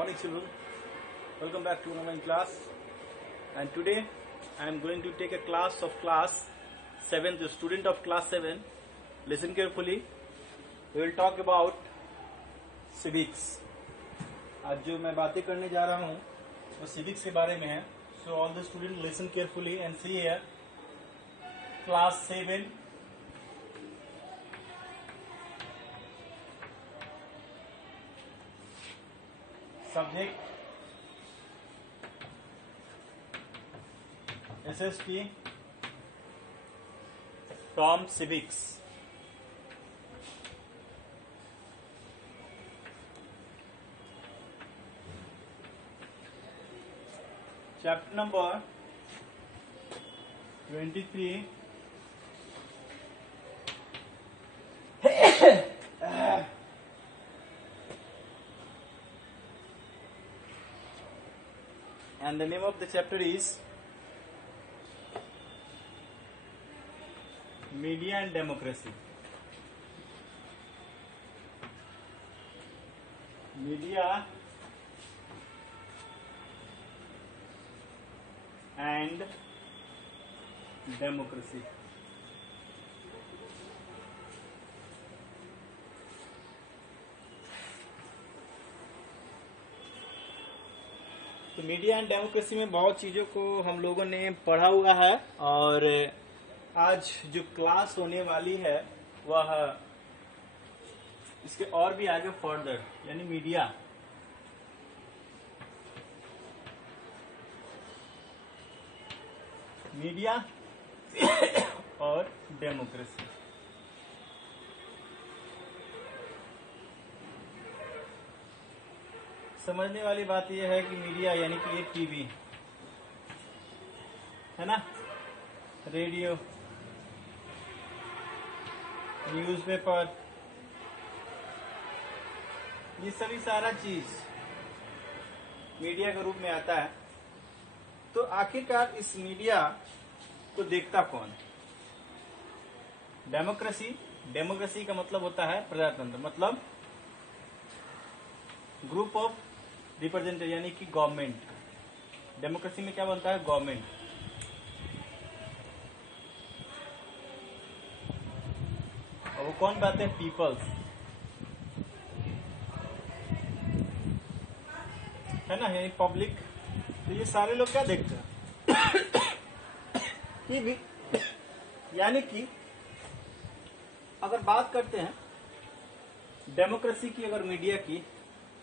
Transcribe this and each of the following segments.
Morning children, welcome back to online class, and today I am going to take a class of class 7, the student of class 7. Listen carefully. We will talk about civics. आज जो मैं बातें करने जा रहा हूँ वो civics के बारे में है. So all the students listen carefully and see here. Class 7. Subject SST from civics. Chapter number 23. And the name of the chapter is Media and Democracy. Media and Democracy. तो मीडिया एंड डेमोक्रेसी में बहुत चीजों को हम लोगों ने पढ़ा हुआ है, और आज जो क्लास होने वाली है वह इसके और भी आगे फर्दर, यानी मीडिया और डेमोक्रेसी. समझने वाली बात यह है कि मीडिया यानी कि ये टीवी है ना, रेडियो, न्यूज़पेपर, ये सभी सारा चीज मीडिया के रूप में आता है. तो आखिरकार इस मीडिया को देखता कौन? डेमोक्रेसी का मतलब होता है प्रजातंत्र, मतलब ग्रुप ऑफ रिप्रेजेंटेटिव, यानी कि गवर्नमेंट. डेमोक्रेसी में क्या बनता है? गवर्नमेंट. और वो कौन बात है? पीपल्स, है ना, यानी पब्लिक. तो ये सारे लोग क्या देखते हैं? यानी कि अगर बात करते हैं डेमोक्रेसी की, अगर मीडिया की,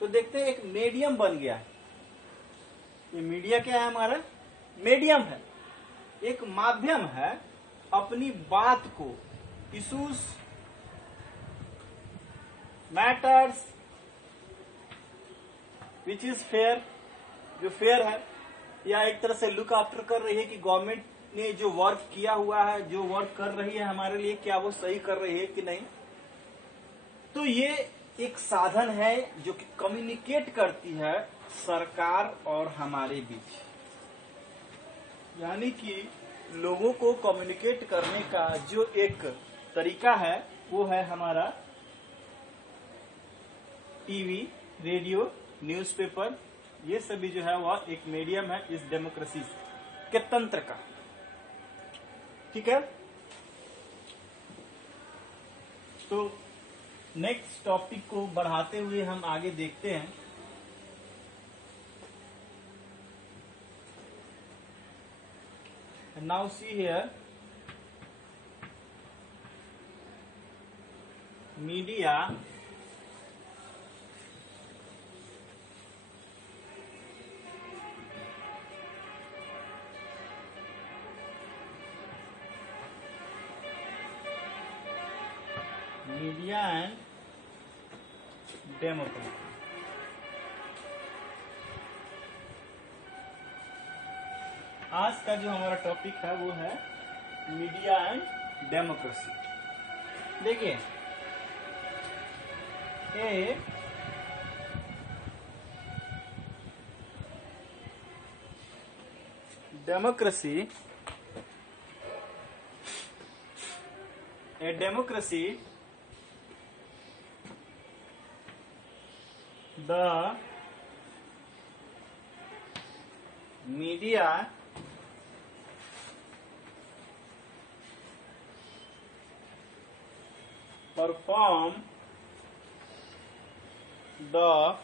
तो देखते हैं एक मीडियम बन गया है. ये मीडिया क्या है? हमारा मीडियम है, एक माध्यम है अपनी बात को, issues, matters which is fair, जो फेयर है, या एक तरह से लुक आफ्टर कर रही है कि गवर्नमेंट ने जो वर्क किया हुआ है, जो वर्क कर रही है हमारे लिए, क्या वो सही कर रही है कि नहीं. तो ये एक साधन है जो कि कम्युनिकेट करती है सरकार और हमारे बीच, यानी कि लोगों को कम्युनिकेट करने का जो एक तरीका है वो है हमारा टीवी, रेडियो, न्यूज़पेपर. ये सभी जो है वह एक मीडियम है इस डेमोक्रेसी के तंत्र का. ठीक है. तो नेक्स्ट टॉपिक को बढ़ाते हुए हम आगे देखते हैं. Now see here, media and democracy. आज का जो हमारा टॉपिक है वो है मीडिया एंड डेमोक्रेसी. देखिए, a democracy, a democracy, the media perform the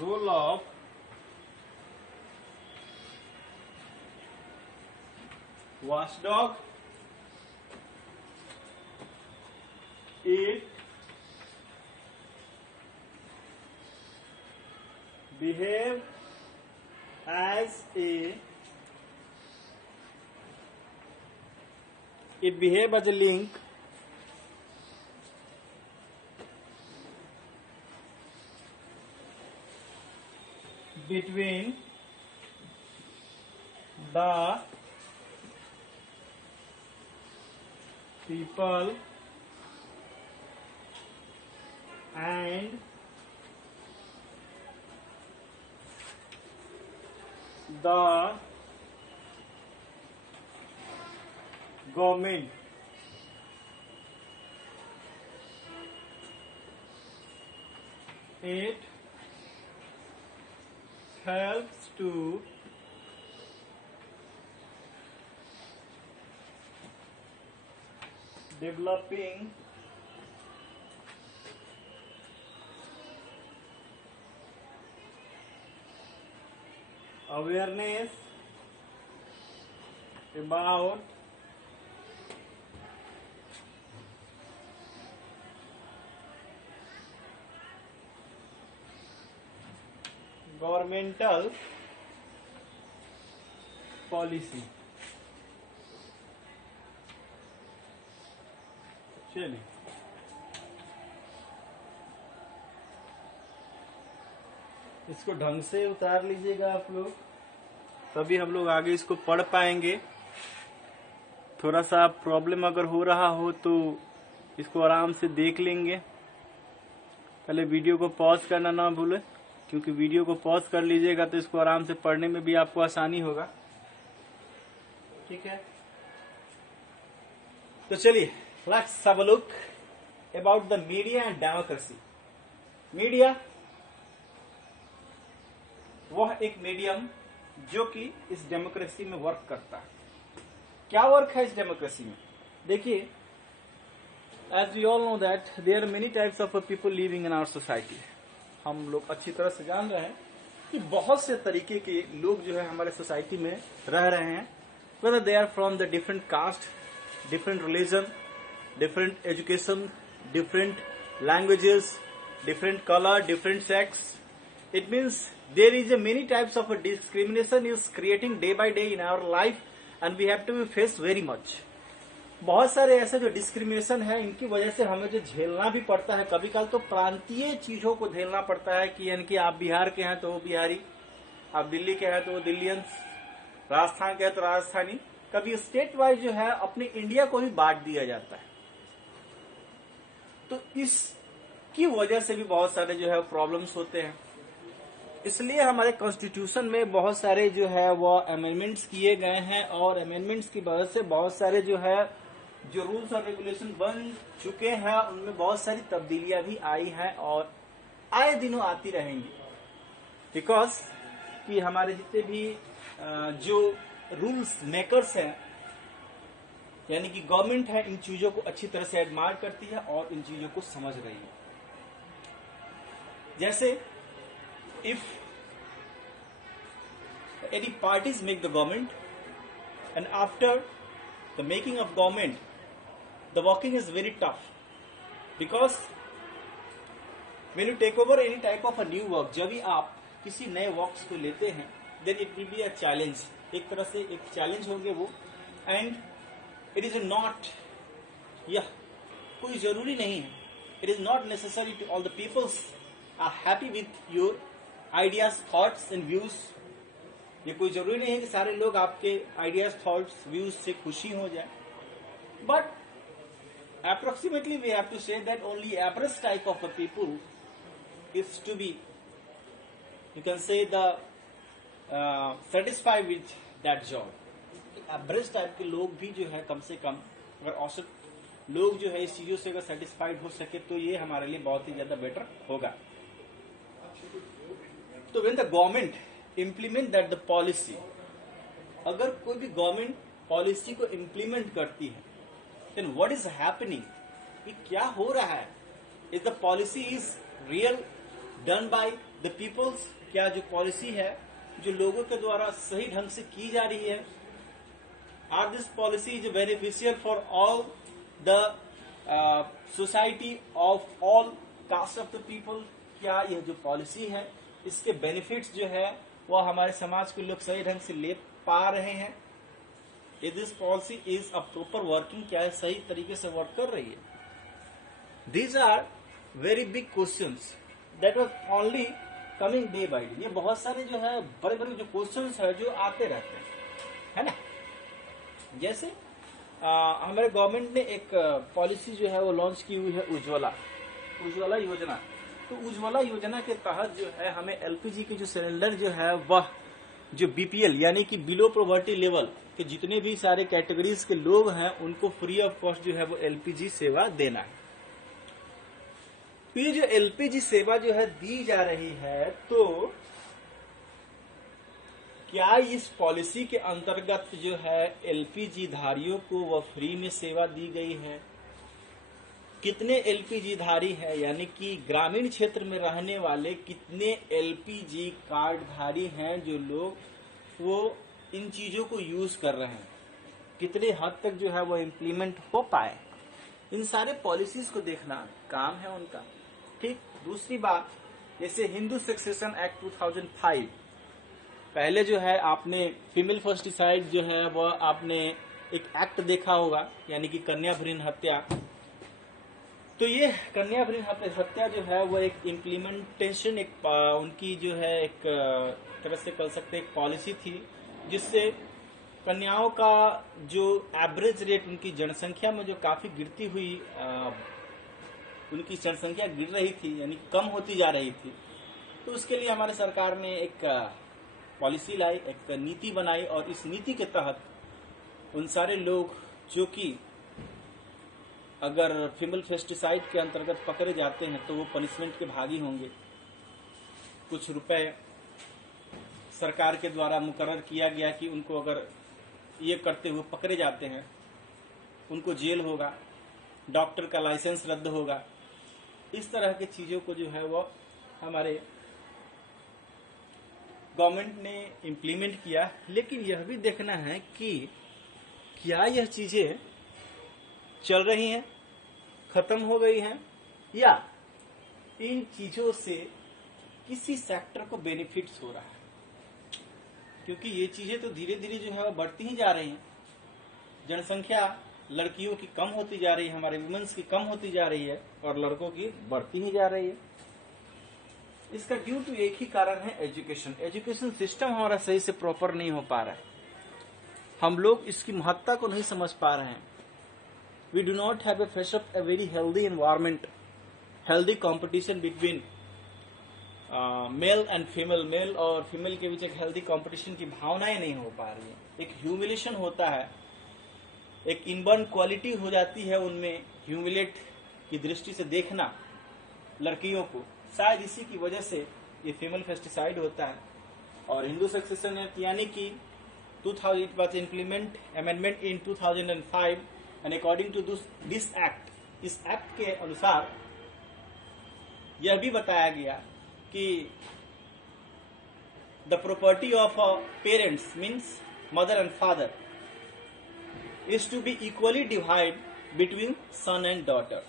role of watchdog. It behave as a link between the people and the government. It helps to developing awareness about governmental policy. चलिए, इसको ढंग से उतार लीजिएगा आप लोग, तभी हम लोग आगे इसको पढ़ पाएंगे। थोड़ा सा प्रॉब्लम अगर हो रहा हो तो इसको आराम से देख लेंगे। पहले वीडियो को पॉज करना ना भूलें, क्योंकि वीडियो को पॉज कर लीजिएगा तो इसको आराम से पढ़ने में भी आपको आसानी होगा। ठीक है, तो चलिए, let's have a look about the media and democracy. Media वह एक मीडियम जो कि इस डेमोक्रेसी में वर्क करता है। क्या वर्क है इस डेमोक्रेसी में? देखिए, as we all know that there are many types of people living in our society. हम लोग अच्छी तरह से जान रहे हैं कि बहुत से तरीके के लोग जो है हमारे सोसाइटी में रह रहे हैं, whether they are from the different caste, different religion, different education, different languages, different color, different sex. It means there is a many types of a discrimination is creating day by day in our life and we have to be faced very much. बहुत सारे ऐसे जो discrimination है, इनकी वजह से हमें जो झेलना भी पड़ता है, कभी कल तो प्रांतीय चीजों को झेलना पड़ता है कि यानी कि आप बिहार के हैं तो वो बिहारी, आप दिल्ली के हैं तो वो दिल्लियंस, राजस्थान के हैं तो राजस्थानी। कभी स्टेट वाइज जो है अपने इंडिया को ही बांट दिया जाता है। तो इसकी वजह से भी बहुत सारे जो है प्रॉब्लम्स होते हैं। इसलिए हमारे कॉन्स्टिट्यूशन में बहुत सारे जो है वो अमेंडमेंट्स किए गए हैं और अमेंडमेंट्स की वजह से बहुत सारे जो है जो रूल्स और रेगुलेशन बन चुके हैं उनमें बहुत सारी तब्दीलियां भी आई हैं और आए दिनों आती रहेंगी। बिकॉज कि हमारे जितने भी जो रूल्स मेकर्स हैं, यानी कि गवर्नमेंट है, इन चीजों को अच्छी तरह से एडमायर करती है और इन चीजों को समझ रही है। जैसे if any parties make the government and after the making of government the working is very tough because when you take over any type of a new work, जब भी आप किसी नए वर्क्स को लेते हैं then it will be a challenge, एक तरह से एक चैलेंज होंगे वो, and it is not कोई जरूरी नहीं है, it is not necessary to all the peoples are happy with your ideas, thoughts and views. ये कोई जरूरी नहीं है कि सारे लोग आपके आइडियाज, थॉट्स, व्यूज से खुशी हो जाए, but approximately we have to say that only average type of a people is to be, you can say, the satisfied with that job. average type के लोग भी जो है कम से कम, अगर औसत लोग जो है इस चीजों से अगर सेटिस्फाइड हो सके तो ये हमारे लिए बहुत ही ज्यादा बेटर होगा। तो when the government implement that the policy, अगर कोई भी गवर्नमेंट पॉलिसी को इम्प्लीमेंट करती है, देन व्हाट इज हैपनिंग, ये क्या हो रहा है? Is the policy is real done by the peoples, क्या जो पॉलिसी है जो लोगों के द्वारा सही ढंग से की जा रही है? Are this policy is beneficial for all the society of all caste of the people, क्या यह जो पॉलिसी है इसके बेनिफिट्स जो है वह हमारे समाज के लोग सही ढंग से ले पा रहे हैं? Is this policy is a proper working, क्या है सही तरीके से वर्क कर रही है? These are very big questions that was only coming day by day. ये बहुत सारे जो है बड़े बड़े जो क्वेश्चंस है जो आते रहते हैं, है ना। जैसे हमारे गवर्नमेंट ने एक पॉलिसी जो है वो लॉन्च की हुई है, उज्ज्वला योजना। तो उज्ज्वला योजना के तहत जो है हमें एलपीजी के जो सिलेंडर जो है वह जो बीपीएल यानी कि बिलो पॉवर्टी लेवल के जितने भी सारे कैटेगरीज के लोग हैं उनको फ्री ऑफ कॉस्ट जो है वो एलपीजी सेवा देना है। तो ये जो एलपीजी सेवा जो है दी जा रही है, तो क्या इस पॉलिसी के अंतर्गत जो है एलपीजी धारियों को वह फ्री में सेवा दी गई है? कितने एलपीजी धारी है, यानी कि ग्रामीण क्षेत्र में रहने वाले कितने एलपीजी कार्ड धारी हैं जो लोग वो इन चीजों को यूज कर रहे हैं, कितने हद तक जो है वो इम्प्लीमेंट हो पाए? इन सारे पॉलिसीज को देखना काम है उनका। ठीक, दूसरी बात, जैसे हिंदू सक्सेशन एक्ट 2005, पहले जो है आपने फीमेल फर्स्टिसाइड जो है वह आपने एक एक्ट देखा होगा, यानी कि कन्या भ्रूण हत्या। तो ये कन्या भ्रूण हत्या जो है वो एक इम्प्लीमेंटेशन, एक उनकी जो है एक तरह से कह सकते एक पॉलिसी थी जिससे कन्याओं का जो एवरेज रेट उनकी जनसंख्या में जो काफी गिरती हुई उनकी जनसंख्या गिर रही थी, यानी कम होती जा रही थी। तो उसके लिए हमारे सरकार ने एक पॉलिसी लाई, एक नीति बनाई, और इस नीति के तहत उन सारे लोग जो कि अगर फीमेल फेस्टिसाइड के अंतर्गत पकड़े जाते हैं तो वो पनिशमेंट के भागी होंगे। कुछ रुपए सरकार के द्वारा मुकर्रर किया गया कि उनको अगर ये करते हुए पकड़े जाते हैं उनको जेल होगा, डॉक्टर का लाइसेंस रद्द होगा। इस तरह की चीजों को जो है वो हमारे गवर्नमेंट ने इम्प्लीमेंट किया। लेकिन यह भी देखना है कि क्या यह चीजें चल रही हैं, खत्म हो गई हैं, या इन चीजों से किसी सेक्टर को बेनिफिट्स हो रहा है, क्योंकि ये चीजें तो धीरे धीरे जो है वो बढ़ती ही जा रही हैं। जनसंख्या लड़कियों की कम होती जा रही है, हमारे वुमेन्स की कम होती जा रही है, और लड़कों की बढ़ती ही जा रही है। इसका ड्यू टू एक ही कारण है, एजुकेशन। एजुकेशन सिस्टम हमारा सही से प्रॉपर नहीं हो पा रहा है, हम लोग इसकी महत्ता को नहीं समझ पा रहे हैं। We do not have a very healthy environment, healthy competition between male and female, male और फीमेल के बीच एक हेल्दी कंपटीशन की भावनाएं नहीं हो पा रही है। एक ह्यूमिलेशन होता है, एक इनबर्न क्वालिटी हो जाती है उनमें, ह्यूमिलेट की दृष्टि से देखना लड़कियों को। शायद इसी की वजह से ये फीमेल फेस्टिसाइड होता है। और हिंदू सक्सेशन एक्ट यानी कि 2000 it was implement amendment in 2005 and according to this act, इस एक्ट के अनुसार यह भी बताया गया कि the property of parents means mother and father is to be equally divided between son and daughter।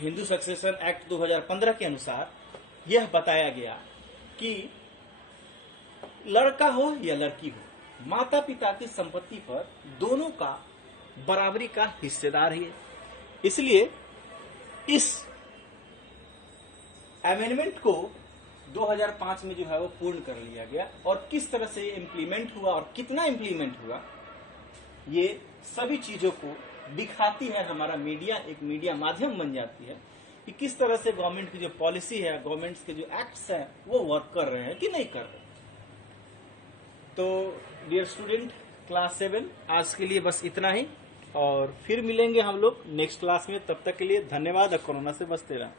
Hindu succession act 2015 के अनुसार यह बताया गया कि लड़का हो या लड़की हो, माता पिता की संपत्ति पर दोनों का बराबरी का हिस्सेदार है। इसलिए इस अमेंडमेंट को 2005 में जो है वो पूर्ण कर लिया गया। और किस तरह से इम्प्लीमेंट हुआ और कितना इम्प्लीमेंट हुआ, ये सभी चीजों को दिखाती है हमारा मीडिया। एक मीडिया माध्यम बन जाती है कि किस तरह से गवर्नमेंट की जो पॉलिसी है, गवर्नमेंट के जो एक्ट्स हैं वो वर्क कर रहे हैं कि नहीं कर रहे। तो डियर स्टूडेंट, क्लास 7 आज के लिए बस इतना ही। और फिर मिलेंगे हम लोग नेक्स्ट क्लास में। तब तक के लिए धन्यवाद और कोरोना से बचते रहें।